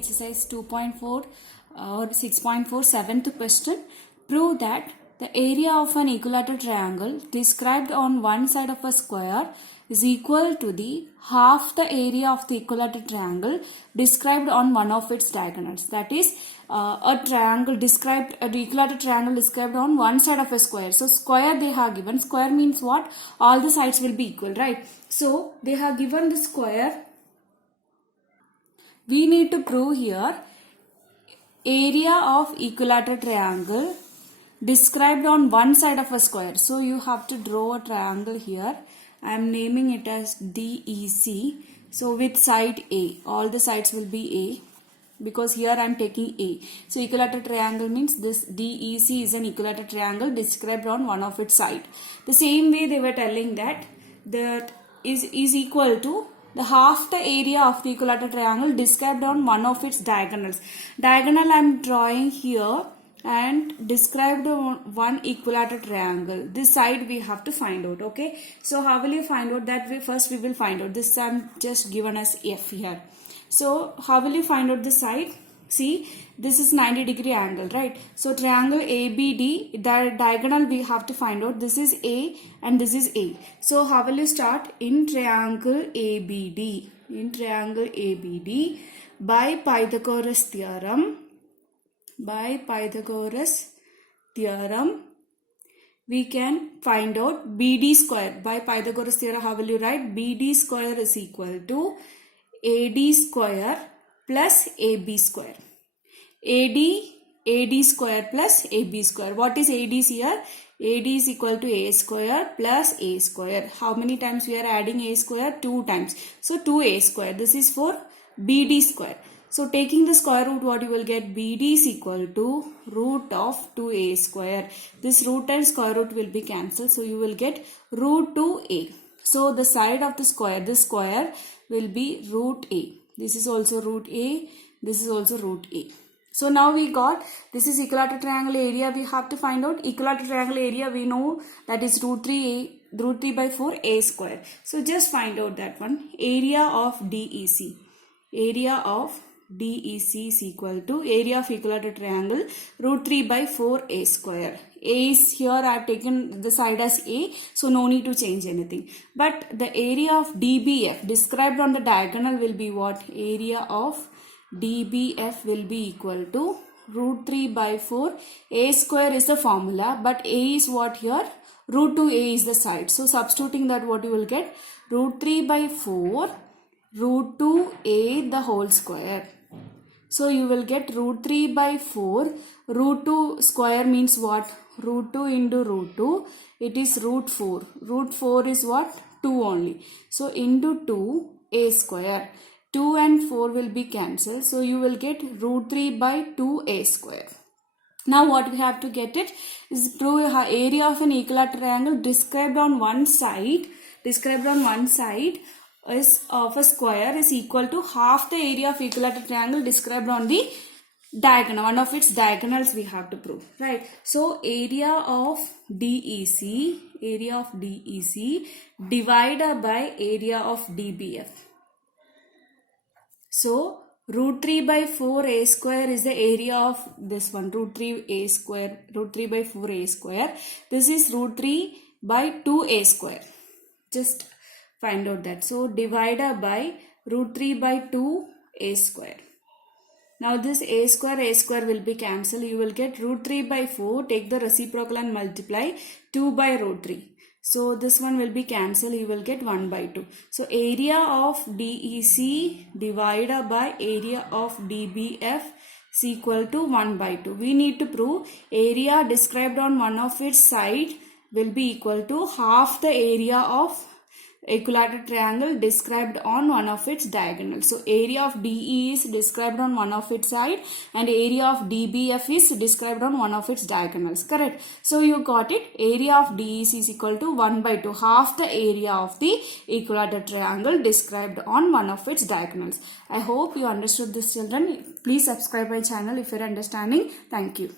exercise 2.4 or 6.4 seventh question. Prove that the area of an equilateral triangle described on one side of a square is equal to the half the area of the equilateral triangle described on one of its diagonals. That is, an equilateral triangle described on one side of a square. So square they have given. Square means what? All the sides will be equal, right? So they have given the square. We need to prove here area of equilateral triangle described on one side of a square. So you have to draw a triangle here. I am naming it as DEC. So with side A, all the sides will be A because here I am taking A. So equilateral triangle means this DEC is an equilateral triangle described on one of its side. The same way they were telling that is equal to the half the area of the equilateral triangle described on one of its diagonals. Diagonal I am drawing here and described one equilateral triangle. This side we have to find out. Okay, so how will you find out that? First we will find out this. I am just given as F here. So how will you find out this side? See, this is 90-degree angle, right? So triangle ABD, the diagonal we have to find out. This is A and this is A. So how will you start? In triangle ABD, by Pythagoras theorem, we can find out BD square. By Pythagoras theorem, how will you write? BD square is equal to AD square plus AB square. AD square plus AB square. What is AD here? AD is equal to A square plus A square. How many times we are adding A square? 2 times. So 2A square. This is for BD square. So taking the square root, what you will get? BD is equal to root of 2A square. This root and square root will be cancelled. So you will get root 2A. So the side of the square, this square will be root A. This is also root A. This is also root A. So now we got, this is equilateral triangle area. We have to find out equilateral triangle area. We know that is root 3 by 4 A square. So just find out that one. Area of DEC. Area of DEC is equal to area of equilateral triangle root 3 by 4 A square. A is here, I have taken the side as A, so no need to change anything. But the area of DBF described on the diagonal will be what? Area of DBF will be equal to root 3 by 4. A square is the formula, but A is what here? Root 2A is the side. So substituting that, what you will get? Root 3 by 4 root 2A the whole square. So you will get root 3 by 4. Root 2 square means what? Root 2 into root 2. It is root 4. Root 4 is what? 2 only. So into 2 A square. 2 and 4 will be cancelled. So you will get root 3 by 2 A square. Now what we have to get it is prove area of an equilateral triangle described on one side. Is of a square is equal to half the area of equilateral triangle described on the diagonal. One of its diagonals we have to prove, right? So area of DEC divided by area of DBF. So root 3 by 4 A square is the area of this one, root 3 by 4 A square. This is root 3 by 2 A square. Just find out that. So divided by root 3 by 2 A square. Now this A square will be cancelled. You will get root 3 by 4. Take the reciprocal and multiply 2 by root 3. So this one will be cancelled. You will get 1 by 2. So area of DEC divided by area of DBF is equal to 1 by 2. We need to prove area described on one of its side will be equal to half the area of equilateral triangle described on one of its diagonals. So area of DE is described on one of its side and area of DBF is described on one of its diagonals. Correct? So you got it. Area of DEC is equal to 1 by 2. Half the area of the equilateral triangle described on one of its diagonals. I hope you understood this, children. Please subscribe my channel if you are understanding. Thank you.